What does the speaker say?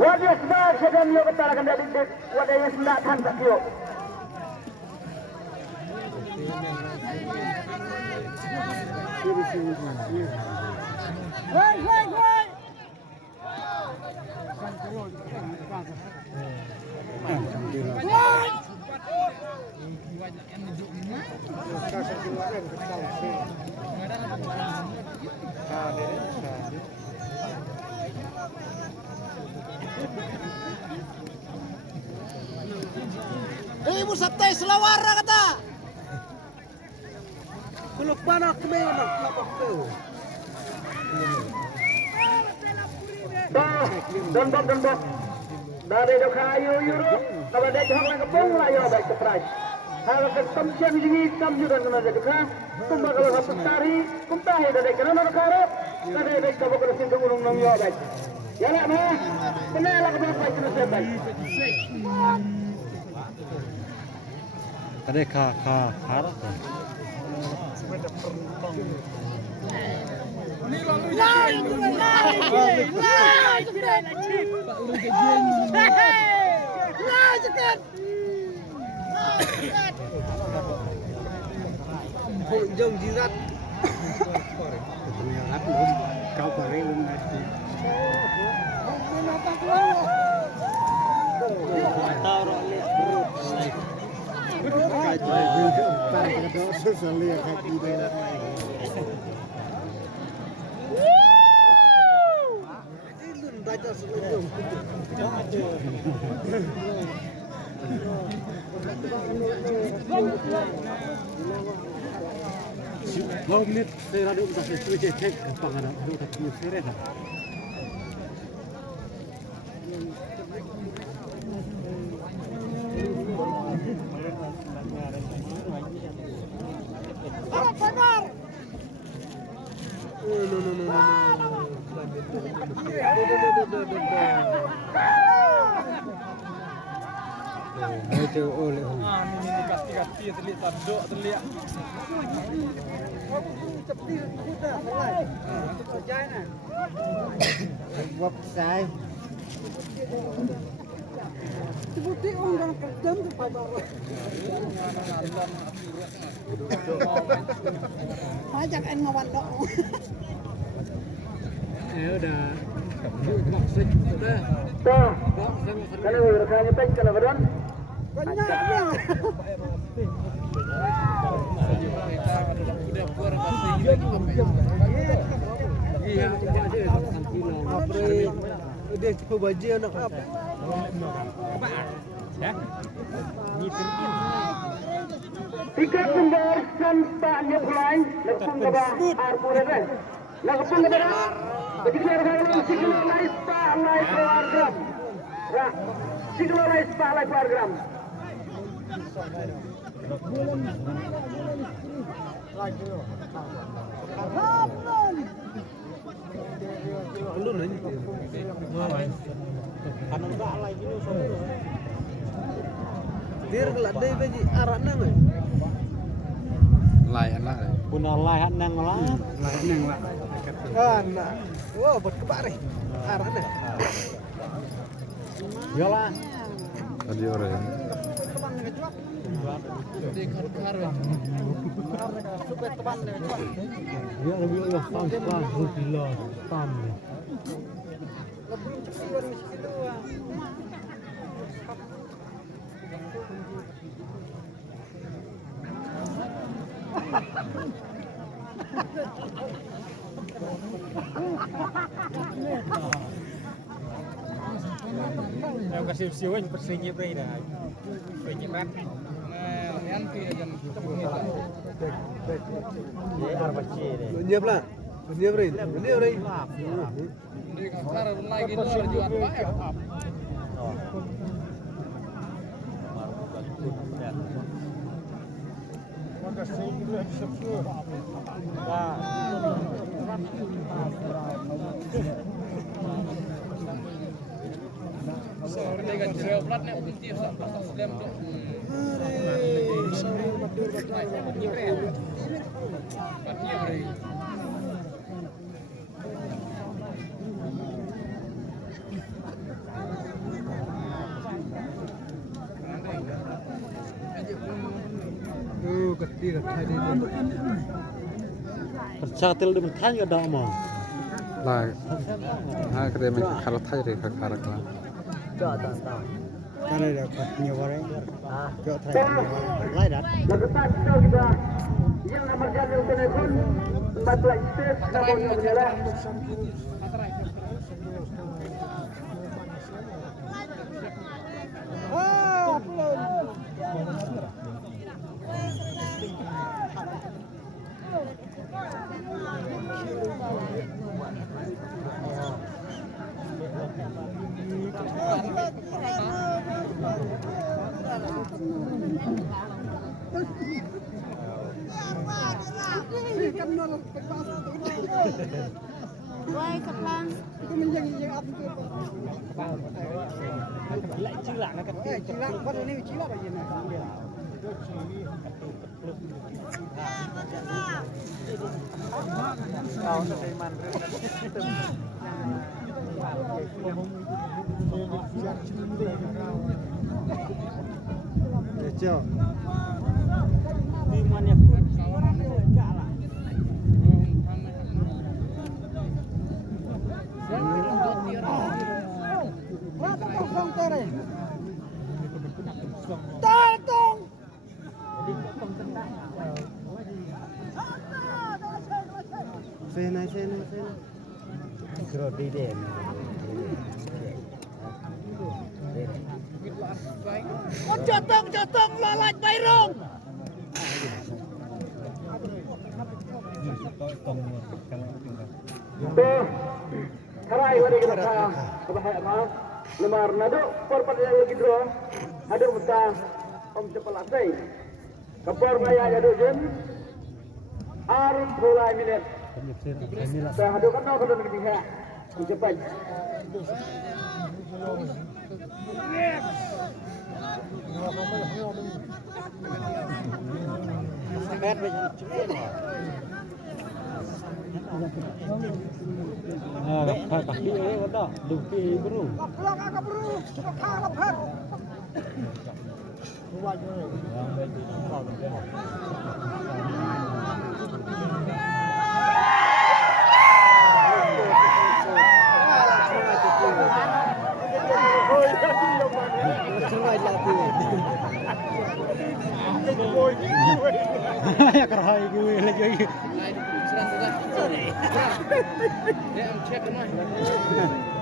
Wajib sebab sedang yo ketarakan dari wadaya sendak tan tak yo. Woi. Ibu sabtai selawara kata. Kalau panak kemenak lapak tu. Dondok. Dari dohkha ayu. Kalau dia jangan kepung lah yo baik surprise. Kalau kesempian ini kamu dan kena dohkha. Kumba kalau hapus tari, kumtahi dari kena dohkha. Dari baik kamu kena singgung ulung nang yo baik. Ya lah mah. Benar lah kamu baik kena baik. Ada kah. Jom jirat. Kau pakai lagi. Mau menit saya ada untuk saya cek panganan untuk saya. Benar. Itu oleh. Ini kasti terlihat taduk terlihat. Cepi sudah selesai. Sejana. Buat saya. Seperti orang kerjaan tu pada. Ajak en ngawan dok. Udah. Maksud sudah. Tuh. Kalau rekannya baik kalau beron. Banyaknya. Iya, aja Dia tipe baju anak apa? Ya. Tiga sumber sampahnya khwai, lepung kaba arpuradan. Lepung kaba. Ketika rekan siklo lais pa lai program. Ya. Siklo lais pa lai program. Lu nanya. Kan enggak lagi lu semua. Dia keladai bagi arak nang. Layan lah. Punah layan nang lah. Layan nang lah. Kan. Wah, buat kebare. Arak nang. Yalah. Tadi orang. Dia lebih lah tan gila tan. Lebih cepat miskin doang. Yang kasih siwan persenyap ini dah. Persenyap. Nanti aja kita punya. Dia arbaci deh. Nyiap lah. Nyiap Rin. Nyiap Rin. Gede gede di. Percatil di mentah juga dah mau. Lah, kerja kalau thay dari kakak lah. Kan ada katanya warai. Jauh thay lai dat. Lakukan kita juga yang nama jadi telepon 14 step namun yang berjalan. Khwai kaplang. Itu menjeng-jeng apa tu? Lại chứ lạ nó Eh, cilak apa ni cilak aja nak. Kau dari mana? Jauh. Di mana pun enggak lah. Berapa kosong tere? Tatong. Sena. Kira di deh. Jotong lalat bayrong. Tuh, karai wari kita kebahaya mah. Lemar nado porpat yang gidro. Ada muta om cepelasai. Kapor maya ada jen. Arum mulai minit. Saya hadukan no kalau negeri ha. Cepat. Sangat banyak cepat. Kaki ini ada, dupi bro. Pulang agak bro. Cepat harap har. Ya kerhai gue lagi. Serang juga. Dia cek rumah.